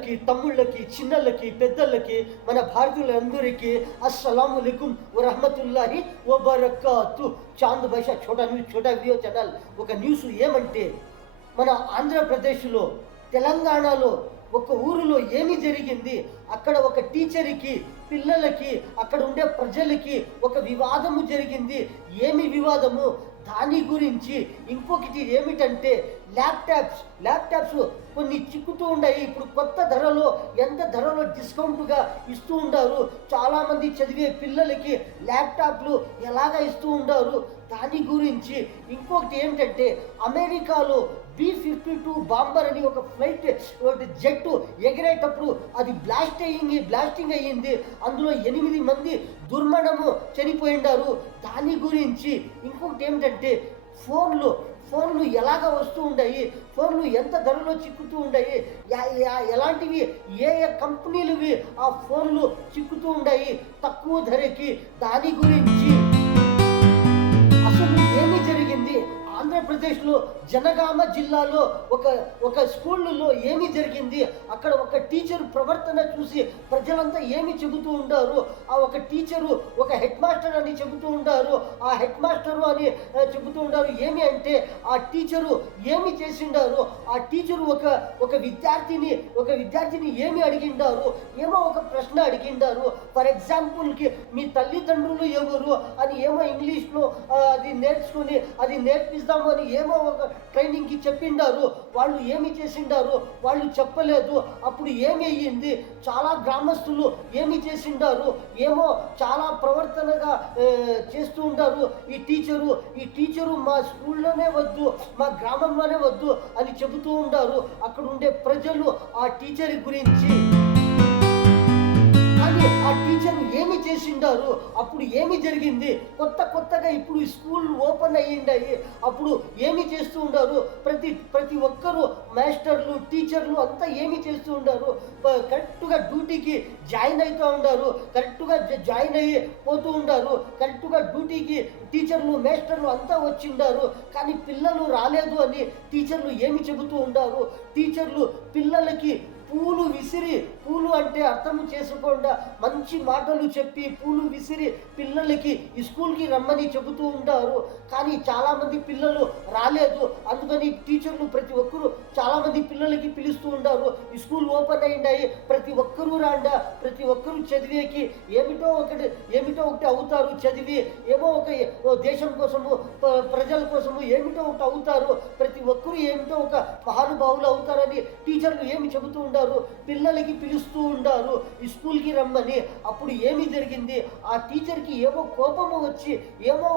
అన్నలకి, తమ్ముళ్ళకి, చిన్నలకి, పెద్దలకి, మన భారతీయులందరికీ అస్సలాముఅలైకుం వరహమతుల్లాహి వబరకాతు. చాంద్ భాషా छोटा వీడియో ఛానల్. ఒక న్యూస్ ఏమంటే, మన ఆంధ్రప్రదేశ్లో, తెలంగాణలో ఒక ఊరిలో ఏమి జరిగింది, అక్కడ ఒక టీచర్కి, పిల్లలకి, అక్కడ ఉండే ప్రజలకి ఒక వివాదము జరిగింది. ఏమి వివాదము, దాని గురించి. ఇంకొకటి ఏమిటంటే, ల్యాప్టాప్స్ కొన్ని చిక్కుతూ ఉన్నాయి. ఇప్పుడు కొత్త ధరలో, ఎంత ధరలో డిస్కౌంట్గా ఇస్తూ ఉంటారు. చాలామంది చదివే పిల్లలకి ల్యాప్టాప్లు ఎలాగ ఇస్తూ ఉంటారు, దాని గురించి. ఇంకొకటి ఏంటంటే, అమెరికాలో B-52 బాంబర్ అని ఒక ఫ్లైట్, ఒకటి జెట్టు ఎగిరేటప్పుడు అది బ్లాస్టింగ్ అయ్యింది. అందులో 8 మంది దుర్మరణము చనిపోయిండారు. దాని గురించి. ఇంకొకటి ఏమిటంటే, ఫోన్లు ఎలాగ వస్తూ ఉన్నాయి, ఫోన్లు ఎంత ధరలో చిక్కుతూ ఉన్నాయి, ఎలాంటివి, ఏ కంపెనీలువి ఆ ఫోన్లు చిక్కుతూ ఉన్నాయి తక్కువ ధరకి, దాని గురించి. అసలు ఏమి జరిగింది ఆంధ్రప్రదేశ్లో, జనగామ జిల్లాలో ఒక స్కూళ్ళలో ఏమి జరిగింది, అక్కడ ఒక టీచర్ ప్రవర్తన చూసి ప్రజలంతా ఏమి చెబుతూ ఉంటారు. ఆ ఒక టీచరు ఒక హెడ్ మాస్టర్ అని చెబుతూ ఉంటారు. ఆ హెడ్ మాస్టరు అని చెబుతూ ఉంటారు. ఏమి అంటే, ఆ టీచరు ఏమి చేసిండారు, ఆ టీచరు ఒక విద్యార్థిని ఏమి అడిగిండారు, ఏమో ఒక ప్రశ్న అడిగిండారు. ఫర్ ఎగ్జాంపుల్కి, మీ తల్లిదండ్రులు ఎవరు అని ఏమో ఇంగ్లీష్లో అది నేర్చుకుని, అది నేర్పిస్తాము అని ఏమో ఒక ట్రైనింగ్కి చెప్పిండారు. వాళ్ళు ఏమి చేసిండారు, వాళ్ళు చెప్పలేదు. అప్పుడు ఏమి అయ్యింది, చాలా గ్రామస్తులు ఏమి చేసిండారు, ఏమో చాలా ప్రవర్తనగా చేస్తూ ఉంటారు. ఈ టీచరు మా స్కూల్లోనే వద్దు, మా గ్రామంలోనే వద్దు అని చెబుతూ ఉంటారు అక్కడ ఉండే ప్రజలు ఆ టీచర్ గురించి. ఆ టీచర్ ఏమి చేసిండారు, అప్పుడు ఏమి జరిగింది, కొత్తగా ఇప్పుడు స్కూల్ ఓపెన్ అయ్యిండాయి. అప్పుడు ఏమి చేస్తూ ఉండారు, ప్రతి ఒక్కరు మాస్టర్లు, టీచర్లు అంతా ఏమి చేస్తూ ఉండారు, కరెక్ట్గా డ్యూటీకి జాయిన్ అవుతూ ఉండారు, కరెక్ట్గా జాయిన్ అయ్యి పోతూ ఉండారు. కరెక్ట్గా డ్యూటీకి టీచర్లు, మాస్టర్లు అంతా వచ్చిండారు. కానీ పిల్లలు రాలేదు అని టీచర్లు ఏమి చెబుతూ ఉండారు. టీచర్లు పిల్లలకి పూలు అంటే అర్థం చేసుకోకుండా మంచి మాటలు చెప్పి పూలు విసిరి పిల్లలకి స్కూల్కి రమ్మని చెబుతూ ఉంటారు. కానీ చాలామంది పిల్లలు రాలేదు. అందుకని టీచర్లు ప్రతి ఒక్కరూ చాలామంది పిల్లలకి పిలుస్తూ ఉంటారు. స్కూల్ ఓపెన్ అయ్యిండాయి, ప్రతి ఒక్కరూ రాండా, ప్రతి ఒక్కరూ చదివేకి ఏమిటో ఒకటి అవుతారు. చదివి ఏమో ఒక దేశం కోసము, ప్రజల కోసము ఏమిటో ఒకటి అవుతారు. ప్రతి ఒక్కరూ ఏమిటో ఒక మహానుభావులు అవుతారని టీచర్లు ఏమి చెబుతూ ఉంటారు, పిల్లలకి పిలుస్తూ ఉంటారు స్కూల్కి రమ్మని. అప్పుడు ఏమి జరిగింది, ఆ టీచర్కి ఏమో కోపము వచ్చి ఏమో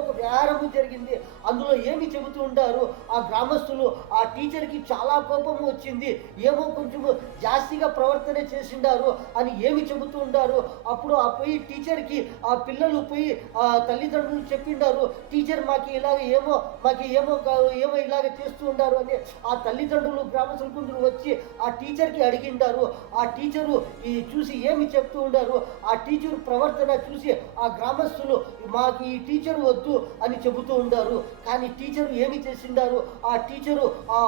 ఒక వ్యారము జరిగింది. అందులో ఏమి చెబుతూ ఉంటారు ఆ గ్రామస్తులు, ఆ టీచర్కి చాలా కోపము వచ్చింది, ఏమో కొంచెము జాస్తిగా ప్రవర్తన చేసిండారు అని ఏమి చెబుతూ ఉంటారు. అప్పుడు ఆ పోయి టీచర్కి ఆ పిల్లలు పోయి ఆ తల్లిదండ్రులు చెప్పిండారు, టీచర్ మాకు ఏమో ఇలాగ చేస్తూ ఉండారు అని. ఆ తల్లిదండ్రులు, గ్రామస్తులు కొందరు వచ్చి ఆ టీచర్కి అడిగిండారు. ఆ టీచరు చూసి ఏమి చెప్తూ ఉండారు, ఆ టీచరు ప్రవర్తన చూసి ఆ గ్రామస్తులు మాకు ఈ టీచర్ వద్దు అని చెబుతూ ఉండారు. కానీ టీచరు ఏమి చేసిండారు, ఆ టీచరు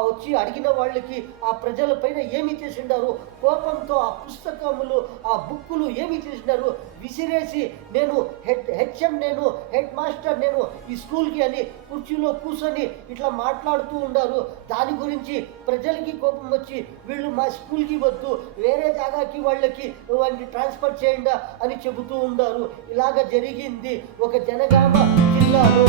వచ్చి అడిగిన వాళ్ళకి, ఆ ప్రజల పైన ఏమి చేసిండారు, కోపంతో ఆ పుస్తకములు, ఆ బుక్కులు ఏమి చేసినారు విసిరేసి, నేను హెడ్ మాస్టర్ నేను ఈ స్కూల్కి అని కుర్చీలో కూర్చొని ఇట్లా మాట్లాడుతూ ఉండారు. దాని గురించి ప్రజలకి కోపం వచ్చి, వీళ్ళు మా స్కూల్కి వద్దు, వేరే జాగాకి వాళ్ళని ట్రాన్స్ఫర్ చేయండి అని చెబుతూ ఉండారు. ఇలాగ జరిగింది ఒక జనగామ జిల్లాలో.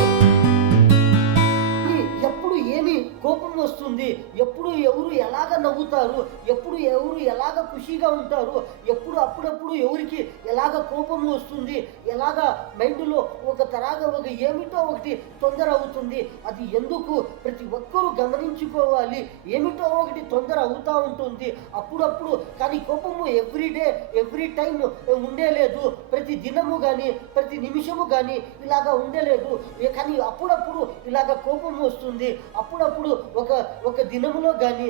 ఎప్పుడు ఏమి కోపం వస్తుంది, ఎప్పుడు ఎవరు ఎలాగ నవ్వుతారు, ఎప్పుడు ఎవరు ఎలాగ ఖుషీగా ఉంటారు, అప్పుడప్పుడు ఎవరికి ఎలాగ కోపం వస్తుంది, ఎలాగ మైండ్లో ఒక ఏమిటో ఒకటి తొందర అవుతుంది. అది ఎందుకు ప్రతి ఒక్కరూ గమనించుకోవాలి. ఏమిటో ఒకటి తొందర అవుతూ ఉంటుంది అప్పుడప్పుడు. కానీ కోపము ఎవ్రీ టైం ఉండేలేదు, ప్రతి దినము కానీ ప్రతి నిమిషము కానీ ఇలాగ ఉండలేదు. కానీ అప్పుడప్పుడు ఇలాగ కోపం వస్తుంది. అయిపోతుంది. అప్పుడప్పుడు ఒక ఒక దినములో కానీ,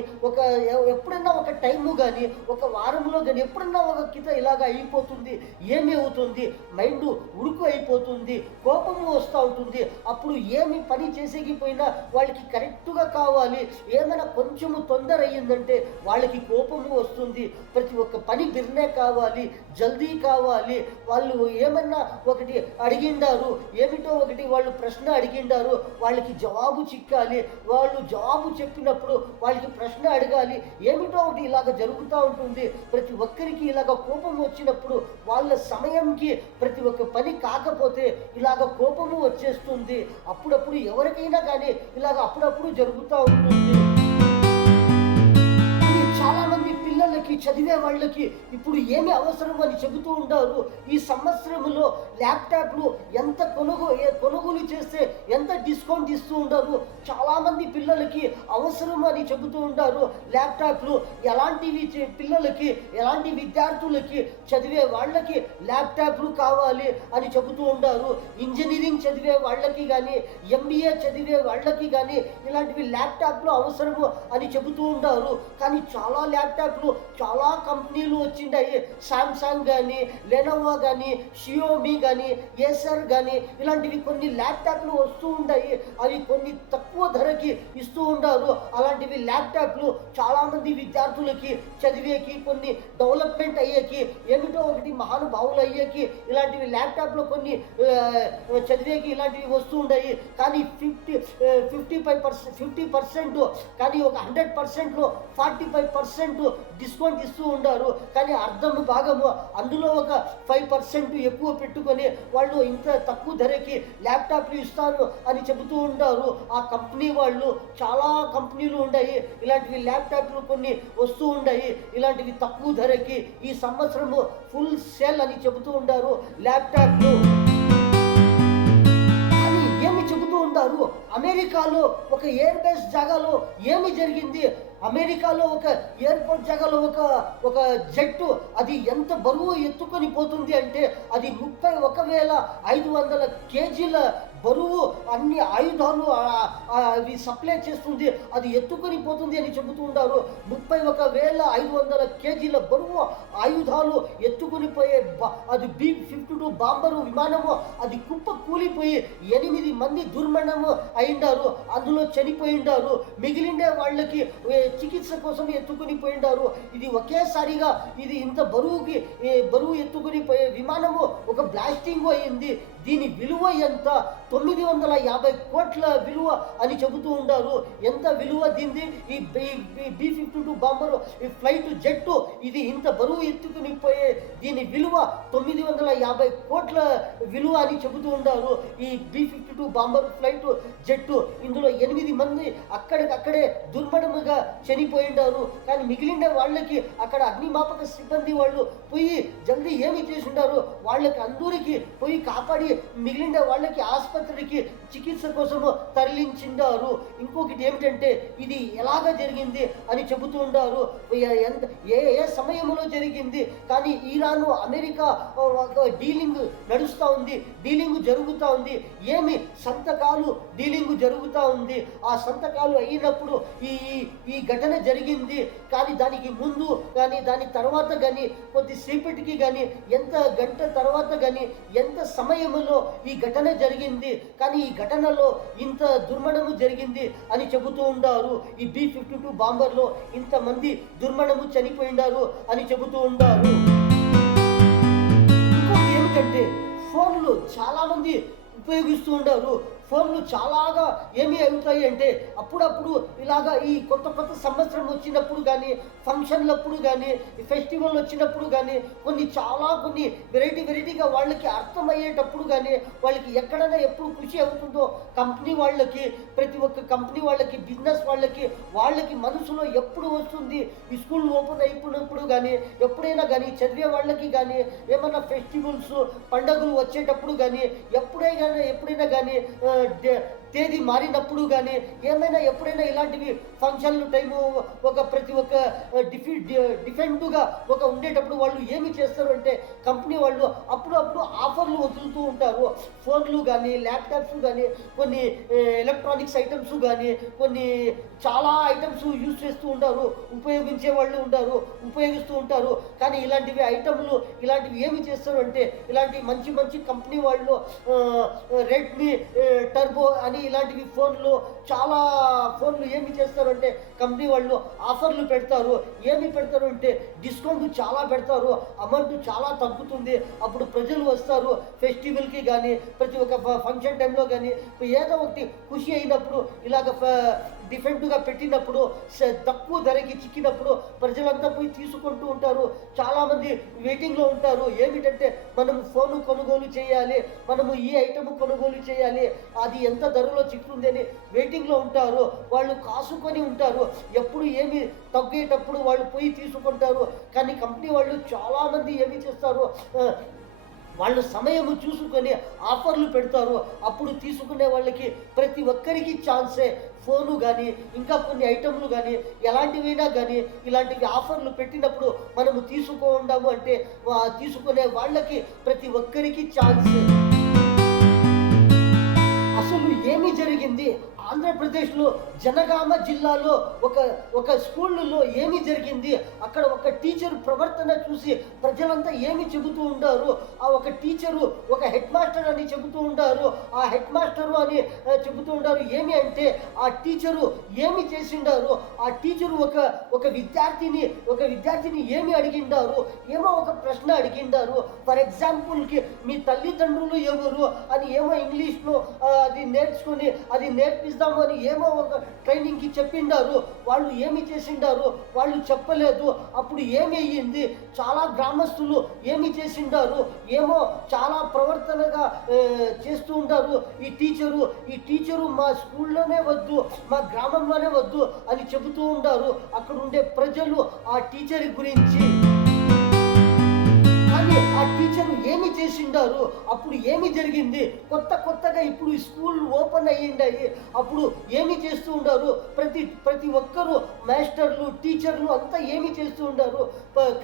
ఎప్పుడన్నా ఒక టైము కానీ, ఒక వారంలో కానీ ఎప్పుడన్నా ఒక కిత ఇలాగ అయిపోతుంది. ఏమి అవుతుంది? మైండ్ ఉరుకు అయిపోతుంది, కోపము వస్తూ ఉంటుంది. అప్పుడు ఏమి పని చేసేకి పోయినా వాళ్ళకి కరెక్ట్గా కావాలి. ఏమైనా కొంచెము తొందర అయ్యిందంటే వాళ్ళకి కోపము వస్తుంది. ప్రతి ఒక్క పని బిర్నే కావాలి, జల్దీ కావాలి. వాళ్ళు ఏమన్నా ఒకటి అడిగిండారు, ఏమిటో ఒకటి వాళ్ళు ప్రశ్న అడిగిండారు, వాళ్ళకి జవాబు చిక్కాలి. వాళ్ళు జవాబు చెప్పినప్పుడు వాళ్ళకి ప్రశ్న అడగాలి. ఏమిటో ఒకటి ఇలాగ జరుగుతూ ఉంటుంది. ప్రతి ఒక్కరికి ఇలాగ కోపం వచ్చినప్పుడు వాళ్ళ సమయంకి ప్రతి ఒక్క పని కాకపోతే ఇలాగ కోపము వచ్చేస్తుంది. అప్పుడప్పుడు ఎవరికైనా కానీ ఇలాగ అప్పుడప్పుడు జరుగుతూ ఉంటుంది. చాలా మంది పిల్లలకి, చదివే వాళ్ళకి ఇప్పుడు ఏమి అవసరం అని చెబుతూ ఉంటారు. ఈ సంవత్సరంలో ల్యాప్టాప్లు ఎంత కొనుగోలు చేస్తే ఎంత డిస్కౌంట్ ఇస్తూ ఉంటారు. చాలామంది పిల్లలకి అవసరం అని చెబుతూ ఉంటారు ల్యాప్టాప్లు. ఎలాంటివి పిల్లలకి, ఎలాంటి విద్యార్థులకి, చదివే వాళ్ళకి ల్యాప్టాప్లు కావాలి అని చెబుతూ ఉంటారు. ఇంజనీరింగ్ చదివే వాళ్ళకి కానీ, ఎంబీఏ చదివే వాళ్ళకి కానీ ఇలాంటివి ల్యాప్టాప్లు అవసరము అని చెబుతూ ఉంటారు. కానీ చాలా ల్యాప్టాప్లు, చాలా కంపెనీలు వచ్చిండాయి. సామ్సంగ్ కానీ, లెనోవో కానీ, షియోమి కానీ, ఏసర్ కానీ ఇలాంటివి కొన్ని ల్యాప్టాప్లు వస్తూ ఉంటాయి. అవి కొన్ని తక్కువ ధరకి ఇస్తూ ఉంటారు. అలాంటివి ల్యాప్టాప్లు చాలామంది విద్యార్థులకి చదివేకి, కొన్ని డెవలప్మెంట్ అయ్యేకి, ఏమిటో ఒకటి మహానుభావులు అయ్యేకి ఇలాంటివి ల్యాప్టాప్లో కొన్ని చదివేకి ఇలాంటివి వస్తూ ఉంటాయి. కానీ 50% కానీ ఒక 100%లో 45% డిస్కౌంట్ ఇస్తూ ఉంటారు. కానీ అర్ధం భాగము అందులో ఒక 5% ఎక్కువ పెట్టుకొని వాళ్ళు ఇంత తక్కువ ధరకి ల్యాప్టాప్లు ఇస్తాను అని చెబుతూ ఉంటారు. ఆ కంపెనీ వాళ్ళు, చాలా కంపెనీలు ఉన్నాయి, ఇలాంటివి ల్యాప్టాప్లు కొన్ని వస్తూ ఉన్నాయి. ఇలాంటివి తక్కువ ధరకి ఈ సంవత్సరము ఫుల్ సేల్ అని చెబుతూ ఉంటారు ల్యాప్టాప్లు. ఏమి చెబుతూ ఉంటారు? అమెరికాలో ఒక ఎయిర్ బేస్ జాగాలో ఏమి జరిగింది? అమెరికాలో ఒక ఎయిర్పోర్ట్ జాగాలో ఒక జెట్టు అది ఎంత బరువు ఎత్తుకొని పోతుంది అంటే అది 31,500 కేజీల బరువు, అన్ని ఆయుధాలు అవి సప్లై చేస్తుంది, అది ఎత్తుకొని పోతుంది అని చెబుతూ ఉంటారు. 31,500 కేజీల బరువు ఆయుధాలు ఎత్తుకొని పోయే అది B-52 బాంబరు విమానము అది కుప్ప కూలిపోయి 8 మంది దుర్మరణము అయిండారు. అందులో చనిపోయిండారు. మిగిలిండే వాళ్ళకి చికిత్స కోసం ఎత్తుకొని పోయిండారు. ఇది ఒకేసారిగా ఇది ఇంత బరువు ఎత్తుకొని పోయే విమానము ఒక బ్లాస్టింగ్ అయింది. దీని విలువ ఎంత? 950 కోట్ల విలువ అని చెబుతూ ఉంటారు. ఎంత విలువ దీనిది? ఈ B-52 బాంబరు, ఈ ఫ్లైట్ జెట్టు ఇది ఇంత బరువు ఎత్తుకుని పోయే దీని విలువ 950 కోట్ల విలువ అని చెబుతూ ఉంటారు. ఈ B-52 బాంబర్ ఫ్లైట్ జెట్టు ఇందులో 8 మంది అక్కడే దుర్మరణముగా చనిపోయిండారు. కానీ మిగిలిన వాళ్ళకి అక్కడ అగ్నిమాపక సిబ్బంది వాళ్ళు పోయి జల్దీ ఏమి చేసిండారు, వాళ్ళకి అందరికీ పోయి కాపాడి మిగిలిన వాళ్ళకి ఆసుపత్రికి చికిత్స కోసము తరలించిండారు. ఇంకొకటి ఏమిటంటే ఇది ఎలాగ జరిగింది అని చెబుతూ ఉంటారు. ఏ సమయంలో జరిగింది, కానీ ఇరాను అమెరికా డీలింగ్ నడుస్తూ ఉంది, డీలింగ్ జరుగుతూ ఉంది. ఏమి సంతకాలు డీలింగ్ జరుగుతూ ఉంది. ఆ సంతకాలు అయినప్పుడు ఈ ఘటన జరిగింది. కానీ దానికి ముందు కానీ దాని తర్వాత కానీ కొద్దిసేపటికి కానీ ఎంత గంట తర్వాత కానీ ఎంత సమయంలో ఈ ఘటన జరిగింది. కానీ ఈ ఘటనలో ఇంత దుర్మరణము జరిగింది అని చెబుతూ ఉంటారు. ఈ B-52 బాంబర్లో ఇంతమంది దుర్మరణము చనిపోయిండారు అని చెబుతూ ఉంటారు. ఇంకోటి ఏమిటంటే ఫోన్లు చాలామంది ఉపయోగిస్తూ ఉంటారు. ఫోన్లు చాలాగా ఏమి అవుతాయి అంటే అప్పుడప్పుడు ఇలాగా ఈ కొత్త సంవత్సరం వచ్చినప్పుడు కానీ, ఫంక్షన్లప్పుడు కానీ, ఫెస్టివల్ వచ్చినప్పుడు కానీ కొన్ని వెరైటీగా వాళ్ళకి అర్థమయ్యేటప్పుడు కానీ వాళ్ళకి ఎక్కడైనా ఎప్పుడు ఖుషి అవుతుందో కంపెనీ వాళ్ళకి, ప్రతి ఒక్క కంపెనీ వాళ్ళకి, బిజినెస్ వాళ్ళకి మనసులో ఎప్పుడు వస్తుంది ఈ స్కూల్ ఓపెన్ అయిపోయినప్పుడు కానీ, ఎప్పుడైనా కానీ చదివే వాళ్ళకి కానీ, ఏమైనా ఫెస్టివల్స్ పండుగలు వచ్చేటప్పుడు కానీ, ఎప్పుడైనా కానీ తేదీ మారినప్పుడు కానీ ఏమైనా ఎప్పుడైనా ఇలాంటివి ఫంక్షన్లు టైము ప్రతి ఒక్క డిఫెంట్గా ఉండేటప్పుడు వాళ్ళు ఏమి చేస్తారు అంటే కంపెనీ వాళ్ళు అప్పుడు ఆఫర్లు వదులుతూ ఉంటారు. ఫోన్లు కానీ ల్యాప్టాప్స్ కానీ కొన్ని ఎలక్ట్రానిక్స్ ఐటమ్స్ కానీ కొన్ని చాలా ఐటమ్స్ యూజ్ చేస్తూ ఉంటారు, ఉపయోగించే వాళ్ళు ఉపయోగిస్తూ ఉంటారు. కానీ ఇలాంటివి ఐటమ్లు ఇలాంటివి ఏమి చేస్తారు అంటే ఇలాంటి మంచి మంచి కంపెనీ వాళ్ళు రెడ్మీ టర్బో అని ఇలాంటివి చాలా ఫోన్లు ఏమి చేస్తారు అంటే కంపెనీ వాళ్ళు ఆఫర్లు పెడతారు. ఏమి పెడతారు అంటే డిస్కౌంట్ చాలా పెడతారు, అమౌంట్ చాలా తగ్గుతుంది. అప్పుడు ప్రజలు వస్తారు ఫెస్టివల్కి కానీ ప్రతి ఒక్క ఫంక్షన్ టైంలో కానీ ఏదో ఒకటి ఖుషి అయినప్పుడు ఇలాగ డిఫెంట్గా పెట్టినప్పుడు తక్కువ ధరకి చిక్కినప్పుడు ప్రజలంతా పోయి తీసుకుంటూ ఉంటారు. చాలామంది వెయిటింగ్లో ఉంటారు. ఏమిటంటే మనం ఫోను కొనుగోలు చేయాలి, మనము ఈ ఐటమ్ కొనుగోలు చేయాలి, అది ఎంత ధరలో చిక్కుంది అని వెయిటింగ్లో ఉంటారు. వాళ్ళు కాసుకొని ఉంటారు. ఎప్పుడు ఏమి తగ్గేటప్పుడు వాళ్ళు పోయి తీసుకుంటారు. కానీ కంపెనీ వాళ్ళు చాలామంది ఏమి చేస్తారు, వాళ్ళు సమయము చూసుకొని ఆఫర్లు పెడతారు. అప్పుడు తీసుకునే వాళ్ళకి ప్రతి ఒక్కరికి ఛాన్సే. ఫోను కానీ ఇంకా కొన్ని ఐటమ్లు కానీ ఎలాంటివైనా కానీ ఇలాంటివి ఆఫర్లు పెట్టినప్పుడు మనము తీసుకుందాము అంటే తీసుకునే వాళ్ళకి ప్రతి ఒక్కరికి ఛాన్సే. అసలు ఏమి జరిగింది ఆంధ్రప్రదేశ్లో జనగామ జిల్లాలో ఒక స్కూళ్ళలో ఏమి జరిగింది, అక్కడ ఒక టీచర్ ప్రవర్తన చూసి ప్రజలంతా ఏమి చెబుతూ ఉంటారు. ఆ ఒక టీచరు ఒక హెడ్ మాస్టర్ అని చెబుతూ ఉంటారు. ఆ హెడ్ మాస్టరు అని చెబుతూ ఉంటారు. ఏమి అంటే ఆ టీచరు ఏమి చేసిండారు, ఆ టీచరు ఒక విద్యార్థిని ఏమి అడిగిండారు, ఏమో ఒక ప్రశ్న అడిగిండారు. ఫర్ ఎగ్జాంపుల్కి మీ తల్లిదండ్రులు ఎవరు అని ఏమో ఇంగ్లీష్లో అది నేర్చుకుని అది నేర్పిస్తాము అని ఏమో ఒక ట్రైనింగ్కి చెప్పిండారు. వాళ్ళు ఏమి చేసిండారు, వాళ్ళు చెప్పలేదు. అప్పుడు ఏమి అయ్యింది, చాలా గ్రామస్తులు ఏమి చేసిండారు, ఏమో చాలా ప్రవర్తనగా చేస్తూ ఉంటారు. ఈ టీచరు మా స్కూల్లోనే వద్దు, మా గ్రామంలోనే వద్దు అని చెబుతూ ఉంటారు అక్కడ ఉండే ప్రజలు ఆ టీచర్ గురించి. ఆ టీచర్ ఏమి చేసిండారు, అప్పుడు ఏమి జరిగింది, కొత్తగా ఇప్పుడు స్కూల్ ఓపెన్ అయ్యిండాయి. అప్పుడు ఏమి చేస్తూ ఉండారు, ప్రతి ఒక్కరు మాస్టర్లు టీచర్లు అంతా ఏమి చేస్తూ ఉండారు,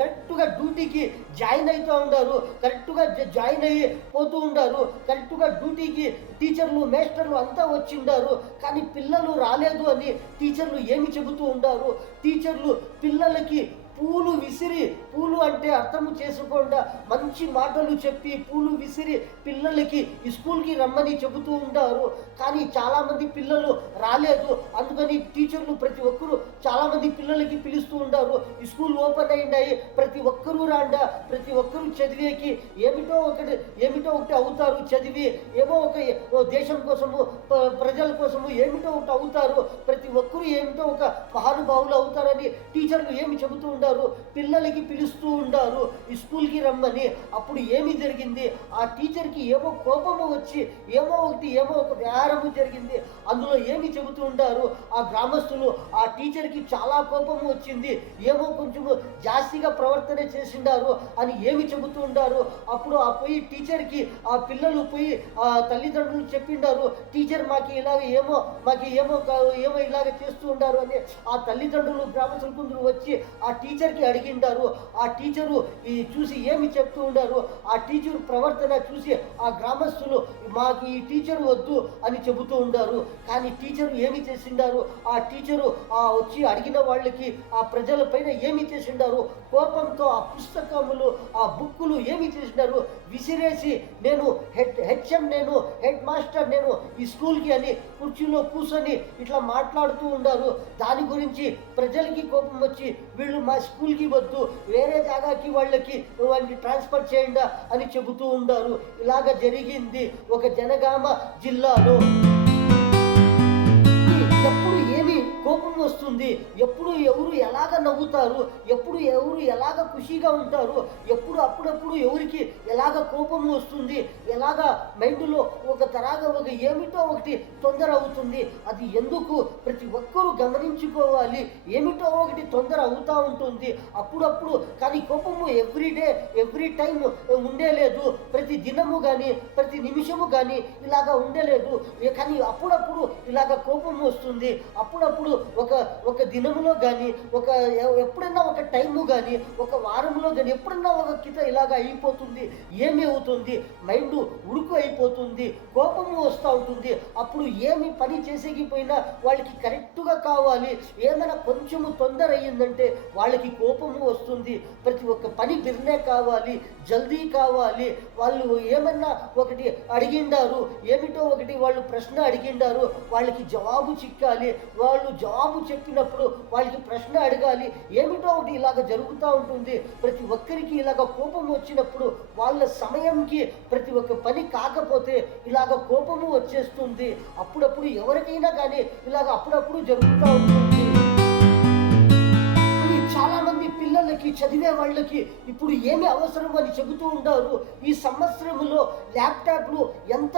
కరెక్ట్గా డ్యూటీకి జాయిన్ అవుతూ ఉండారు, కరెక్ట్గా జాయిన్ అయ్యి పోతూ ఉండారు. కరెక్ట్గా డ్యూటీకి టీచర్లు మాస్టర్లు అంతా వచ్చిండారు. కానీ పిల్లలు రాలేదు అని టీచర్లు ఏమి చెబుతూ ఉండారు. టీచర్లు పిల్లలకి పూలు అంటే అర్థము చేసుకోకుండా మంచి మాటలు చెప్పి పూలు విసిరి పిల్లలకి స్కూల్కి రమ్మని చెబుతూ ఉంటారు. కానీ చాలామంది పిల్లలు రాలేదు. అందుకని టీచర్లు ప్రతి ఒక్కరూ చాలామంది పిల్లలకి పిలుస్తూ ఉంటారు. స్కూల్ ఓపెన్ అయ్యిండాయి, ప్రతి ఒక్కరూ రాండా, ప్రతి ఒక్కరూ చదివేకి ఏమిటో ఒకటి అవుతారు. చదివి ఏమో ఒక దేశం కోసము ప్రజల కోసము ఏమిటో ఒకటి అవుతారు. ప్రతి ఒక్కరూ ఏమిటో ఒక మహానుభావులు అవుతారని టీచర్లు ఏమి చెబుతూ ఉంటారు, పిల్లలకి పిలుస్తూ ఉంటారు స్కూల్కి రమ్మని. అప్పుడు ఏమి జరిగింది, ఆ టీచర్కి ఏమో కోపము వచ్చి ఏమో ఒక వ్యారము జరిగింది. అందులో ఏమి చెబుతూ ఉంటారు, ఆ గ్రామస్తులు ఆ టీచర్కి చాలా కోపము వచ్చింది, ఏమో కొంచెము జాస్తిగా ప్రవర్తన చేసిండారు అని ఏమి చెబుతూ ఉంటారు. అప్పుడు ఆ పోయి టీచర్కి ఆ పిల్లలు పోయి ఆ తల్లిదండ్రులు చెప్పిండారు, టీచర్ మాకు ఏమో ఇలాగ చేస్తూ ఉంటారు అని. ఆ తల్లిదండ్రులు గ్రామస్తులు కొందరు వచ్చి ఆ టీచర్కి అడిగిండారు. ఆ టీచరు చూసి ఏమి చెప్తూ ఉండారు, ఆ టీచరు ప్రవర్తన చూసి ఆ గ్రామస్తులు మాకు ఈ టీచరు వద్దు అని చెబుతూ ఉండారు. కానీ టీచరు ఏమి చేసిండారు, ఆ టీచరు వచ్చి అడిగిన వాళ్ళకి ఆ ప్రజల పైన ఏమి చేసిండారు, కోపంతో ఆ పుస్తకములు ఆ బుక్కులు ఏమి చేసిండారు విసిరేసి నేను హెడ్ మాస్టర్ నేను ఈ స్కూల్కి అని కుర్చీలో కూర్చొని ఇట్లా మాట్లాడుతూ ఉండారు. దాని గురించి ప్రజలకి కోపం వచ్చి వీళ్ళు మా స్కూల్కి వద్దు, వేరే జాగాకి వాళ్ళని ట్రాన్స్ఫర్ చేయండి అని చెబుతూ ఉండారు. ఇలాగ జరిగింది ఒక జనగామ జిల్లాలో. ఎప్పుడు ఏమి కోపం వస్తుంది, ఎప్పుడు ఎవరు ఎలాగ నవ్వుతారు, ఎప్పుడు ఎవరు ఎలాగ ఖుషీగా ఉంటారు, ఎప్పుడు అప్పుడప్పుడు ఎవరికి ఎలాగ కోపం వస్తుంది, ఎలాగ మైండ్లో ఒక ఏమిటో ఒకటి తొందర అవుతుంది. అది ఎందుకు ప్రతి ఒక్కరూ గమనించుకోవాలి. ఏమిటో ఒకటి తొందర అవుతూ ఉంటుంది అప్పుడప్పుడు. కానీ కోపము ఎవ్రీడే ఎవ్రీ టైం ఉండేలేదు, ప్రతి దినము కానీ ప్రతి నిమిషము కానీ ఇలాగ ఉండలేదు. కానీ అప్పుడప్పుడు ఇలాగ కోపం వస్తుంది. అప్పుడప్పుడు ఒక ఒక దినములో కానీ ఎప్పుడన్నా ఒక టైము కానీ ఒక వారంలో కానీ ఎప్పుడన్నా ఒక కిత ఇలాగ అయిపోతుంది. ఏమి అవుతుంది, మైండ్ ఉడుకు అయిపోతుంది, కోపము వస్తూ ఉంటుంది. అప్పుడు ఏమి పని చేసేకి పోయినా వాళ్ళకి కరెక్ట్గా కావాలి. ఏమైనా కొంచెము తొందర అయ్యిందంటే వాళ్ళకి కోపము వస్తుంది. ప్రతి ఒక్క పని బిర్నే కావాలి, జల్దీ కావాలి. వాళ్ళు ఏమన్నా ఒకటి అడిగిండారు, ఏమిటో ఒకటి వాళ్ళు ప్రశ్న అడిగిండారు, వాళ్ళకి జవాబు చిక్కాలి. వాళ్ళు జవాబు చెప్పినప్పుడు వాళ్ళకి ప్రశ్న అడగాలి. ఏమిటో ఒకటి ఇలాగ జరుగుతూ ఉంటుంది. ప్రతి ఒక్కరికి ఇలాగ కోపం వచ్చినప్పుడు వాళ్ళ సమయంకి ప్రతి ఒక్క పని కాకపోతే ఇలాగ కోపము వచ్చేస్తుంది. అప్పుడప్పుడు ఎవరికైనా కానీ ఇలాగ అప్పుడప్పుడు జరుగుతూ ఉంటుంది. చాలా మంది పిల్లలకి చదివే వాళ్ళకి ఇప్పుడు ఏమి అవసరం అని చెబుతూ ఉంటారు. ఈ సంవత్సరంలో ల్యాప్టాప్లు ఎంత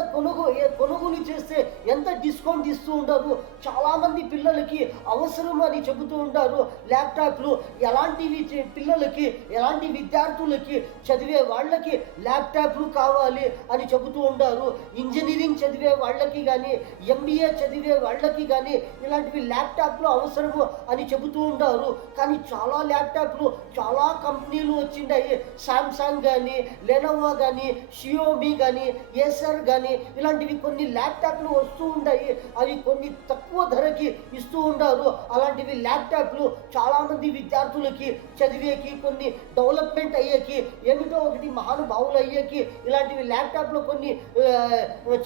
కొనుగోలు చేస్తే ఎంత డిస్కౌంట్ ఇస్తూ ఉంటారు. చాలామంది పిల్లలకి అవసరం అని చెబుతూ ఉంటారు ల్యాప్టాప్లు. ఎలాంటివి పిల్లలకి, ఎలాంటి విద్యార్థులకి, చదివే వాళ్ళకి ల్యాప్టాప్లు కావాలి అని చెబుతూ ఉంటారు. ఇంజనీరింగ్ చదివే వాళ్ళకి కానీ, ఎంబీఏ చదివే వాళ్ళకి కానీ ఇలాంటివి ల్యాప్టాప్లు అవసరము అని చెబుతూ ఉంటారు. కానీ చాలా ల్యాప్టాప్లు, చాలా కంపెనీలు వచ్చిండాయి. సామ్సంగ్ కానీ, లెనోవో కానీ, షియోమి కానీ, ఏసర్ కానీ ఇలాంటివి కొన్ని ల్యాప్టాప్లు వస్తూ ఉంటాయి. అవి కొన్ని తక్కువ ధరకి ఇస్తూ ఉంటారు. అలాంటివి ల్యాప్టాప్లు చాలామంది విద్యార్థులకి చదివేకి, కొన్ని డెవలప్మెంట్ అయ్యేకి, ఏమిటో ఒకటి మహానుభావులు అయ్యేకి ఇలాంటివి ల్యాప్టాప్లో కొన్ని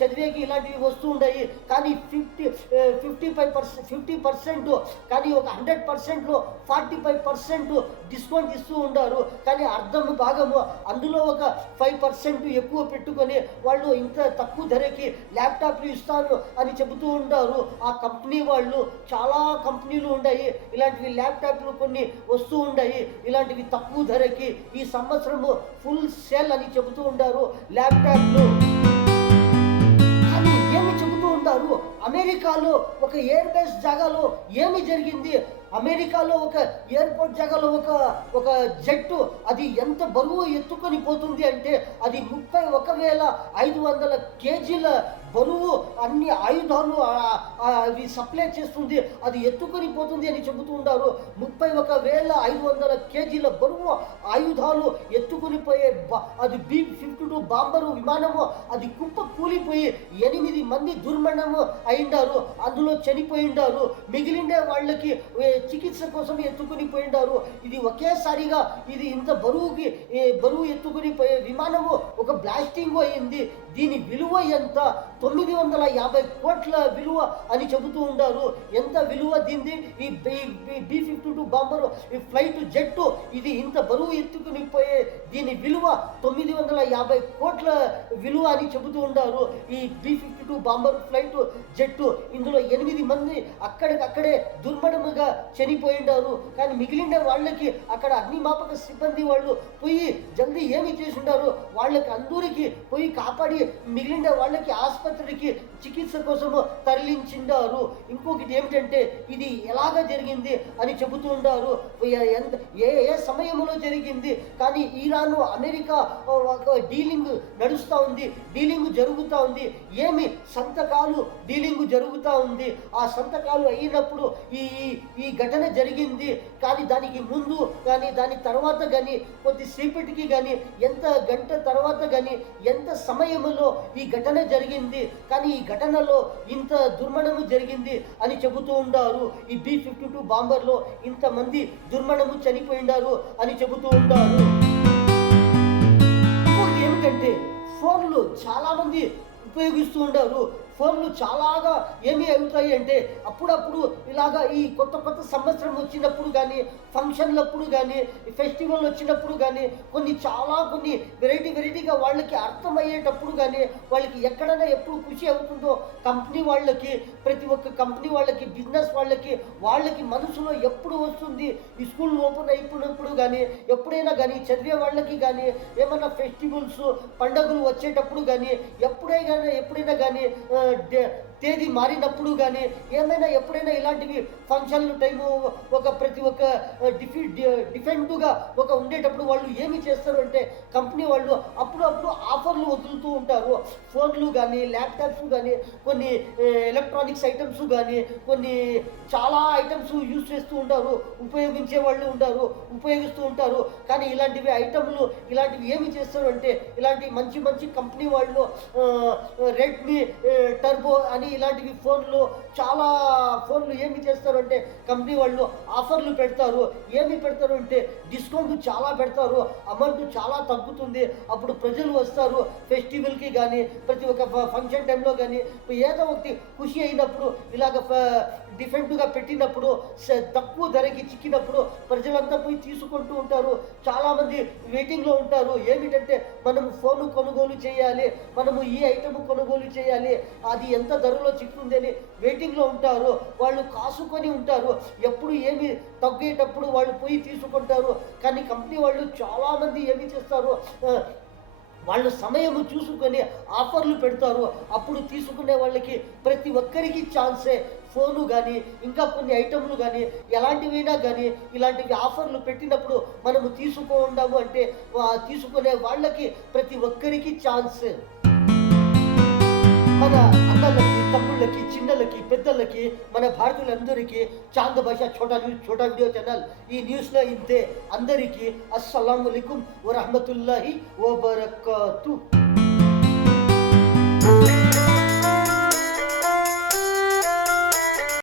చదివేకి ఇలాంటివి వస్తూ ఉంటాయి. కానీ 50% కానీ ఒక 100%లో 45% డిస్కౌంట్ ఇస్తూ ఉంటారు. కానీ అర్ధం భాగము అందులో ఒక 5% ఎక్కువ పెట్టుకొని వాళ్ళు ఇంత తక్కువ ధరకి ల్యాప్టాప్లు ఇస్తాను అని చెబుతూ ఉంటారు. ఆ కంపెనీ వాళ్ళు, చాలా కంపెనీలు ఉన్నాయి, ఇలాంటివి ల్యాప్టాప్లు కొన్ని వస్తూ ఉంటాయి. ఇలాంటివి తక్కువ ధరకి ఈ సంవత్సరము ఫుల్ సేల్ అని చెబుతూ ఉంటారు ల్యాప్టాప్లు. కానీ ఏమి చెబుతూ ఉంటారు, అమెరికాలో ఒక ఎయిర్ బేస్ జాగాలో ఏమి జరిగింది, అమెరికాలో ఒక ఎయిర్పోర్ట్ జాగాలో ఒక జెట్టు అది ఎంత బరువు ఎత్తుకొని పోతుంది అంటే అది 31,500 కేజీల బరువు, అన్ని ఆయుధాలు అవి సప్లై చేస్తుంది, అది ఎత్తుకొని పోతుంది అని చెబుతూ ఉంటారు. 31,500 కేజీల బరువు ఆయుధాలు ఎత్తుకొని పోయే అది B-52 బాంబరు విమానము అది కుప్ప కూలిపోయి 8 మంది దుర్మరణము అయిండారు, అందులో చనిపోయిండారు. మిగిలిన వాళ్ళకి చికిత్స కోసం ఎత్తుకుని పోయిండారు. ఇది ఒకేసారిగా ఇది ఇంత బరువు ఎత్తుకుని పోయే విమానము ఒక బ్లాస్టింగ్ అయింది. దీని విలువ ఎంత, 950 కోట్ల విలువ అని చెబుతూ ఉంటారు. ఎంత విలువ దీనిది, ఈ B-52 బాంబరు, ఈ ఫ్లైట్ జెట్టు ఇది ఇంత బరువు ఎత్తుకుని పోయే దీని విలువ 950 కోట్ల విలువ అని చెబుతూ ఉంటారు. ఈ B-52 బాంబర్ ఫ్లైట్ జెట్టు, ఇందులో 8 మంది అక్కడికక్కడే దుర్మరణముగా చనిపోయిండారు. కానీ మిగిలిన వాళ్ళకి అక్కడ అగ్నిమాపక సిబ్బంది వాళ్ళు పోయి జల్దీ ఏమి చేసి ఉంటారు, వాళ్ళకి అందరికి పోయి కాపాడి మిగిలిన వాళ్ళకి ఆసుపత్రికి చికిత్స కోసము తరలించిండారు. ఇంకొకటి ఏమిటంటే ఇది ఎలాగ జరిగింది అని చెబుతూ ఉంటారు, ఏ సమయంలో జరిగింది. కానీ ఇరాను అమెరికా ఒక డీలింగ్ నడుస్తూ ఉంది, డీలింగ్ జరుగుతూ ఉంది. ఏమి సంతకాలు డీలింగ్ జరుగుతూ ఉంది. ఆ సంతకాలు అయినప్పుడు ఈ ఘటన జరిగింది. కానీ దానికి ముందు కానీ దాని తర్వాత కానీ కొద్దిసేపటికి కానీ ఎంత గంట తర్వాత కానీ ఎంత సమయంలో ఈ ఘటన జరిగింది. కానీ ఈ ఘటనలో ఇంత దుర్మరణము జరిగింది అని చెబుతూ ఉంటారు. ఈ B-52 బాంబర్లో ఇంతమంది దుర్మరణము చనిపోయిండారు అని చెబుతూ ఉంటారు. ఇంకొకటి ఏమిటంటే ఫోన్లు చాలా మంది ఉపయోగిస్తూ ఉంటారు. ఫోన్లు చాలాగా ఏమి అవుతాయి అంటే అప్పుడప్పుడు ఇలాగా ఈ కొత్త కొత్త సంవత్సరం వచ్చినప్పుడు కానీ, ఫంక్షన్లప్పుడు కానీ, ఫెస్టివల్ వచ్చినప్పుడు కానీ కొన్ని వెరైటీగా వాళ్ళకి అర్థమయ్యేటప్పుడు కానీ, వాళ్ళకి ఎక్కడైనా ఎప్పుడు ఖుషి అవుతుందో కంపెనీ వాళ్ళకి, ప్రతి ఒక్క కంపెనీ వాళ్ళకి, బిజినెస్ వాళ్ళకి మనసులో ఎప్పుడు వస్తుంది ఈ స్కూల్ ఓపెన్ అయిపోయినప్పుడు కానీ, ఎప్పుడైనా కానీ చదివే వాళ్ళకి కానీ, ఏమైనా ఫెస్టివల్స్ పండగలు వచ్చేటప్పుడు కానీ, ఎప్పుడైనా కానీ తేదీ మారినప్పుడు కానీ, ఎప్పుడైనా ఇలాంటివి ఫంక్షన్లు టైము ప్రతి ఒక్క డిఫెంట్గా ఉండేటప్పుడు వాళ్ళు ఏమి చేస్తారు అంటే కంపెనీ వాళ్ళు అప్పుడప్పుడు ఆఫర్లు వదులుతూ ఉంటారు. ఫోన్లు కానీ, ల్యాప్టాప్స్ కానీ, కొన్ని ఎలక్ట్రానిక్స్ ఐటమ్స్ కానీ, కొన్ని చాలా ఐటమ్స్ యూజ్ చేస్తూ ఉంటారు, ఉపయోగించే వాళ్ళు ఉపయోగిస్తూ ఉంటారు. కానీ ఇలాంటివి ఏమి చేస్తారు అంటే ఇలాంటి మంచి కంపెనీ వాళ్ళు రెడ్మీ టర్బో అని ఇలాంటివి చాలా ఫోన్లు ఏమి చేస్తారు అంటే కంపెనీ వాళ్ళు ఆఫర్లు పెడతారు. ఏమి పెడతారు అంటే డిస్కౌంట్ చాలా పెడతారు, అమౌంట్ చాలా తగ్గుతుంది. అప్పుడు ప్రజలు వస్తారు ఫెస్టివల్కి కానీ, ప్రతి ఒక్క ఫంక్షన్ టైంలో కానీ, ఏదో ఒకటి ఖుషి అయినప్పుడు ఇలాగ డిఫరెంట్గా పెట్టినప్పుడు, తక్కువ ధరకి చిక్కినప్పుడు ప్రజలంతా పోయి తీసుకుంటూ ఉంటారు. చాలామంది వెయిటింగ్లో ఉంటారు. ఏమిటంటే మనము ఫోను కొనుగోలు చేయాలి, మనము ఈ ఐటమ్ కొనుగోలు చేయాలి, అది ఎంత ధరలో చిక్కుతుంది అని వెయిటింగ్లో ఉంటారు. వాళ్ళు కాసుకొని ఉంటారు. ఎప్పుడు ఏమి తగ్గేటప్పుడు వాళ్ళు పోయి తీసుకుంటారు. కానీ కంపెనీ వాళ్ళు చాలామంది ఏమి చేస్తారు, వాళ్ళు సమయము చూసుకొని ఆఫర్లు పెడతారు. అప్పుడు తీసుకునే వాళ్ళకి ప్రతి ఒక్కరికి ఛాన్సే. ఫోను కానీ, ఇంకా కొన్ని ఐటమ్లు కానీ, ఎలాంటివైనా కానీ ఇలాంటివి ఆఫర్లు పెట్టినప్పుడు మనము తీసుకుందాము అంటే తీసుకునే వాళ్ళకి ప్రతి ఒక్కరికి ఛాన్సే. మన అన్నలకి, తమ్ముళ్ళకి, చిన్నలకి, పెద్దలకి, మన భారతీయులందరికీ చాంద్ భాషా ఛోటా వీడియో ఛానల్ ఈ న్యూస్లో ఇంతే. అందరికీ అస్సలాము అలైకుం వరహమతుల్లాహి వబరకాతు.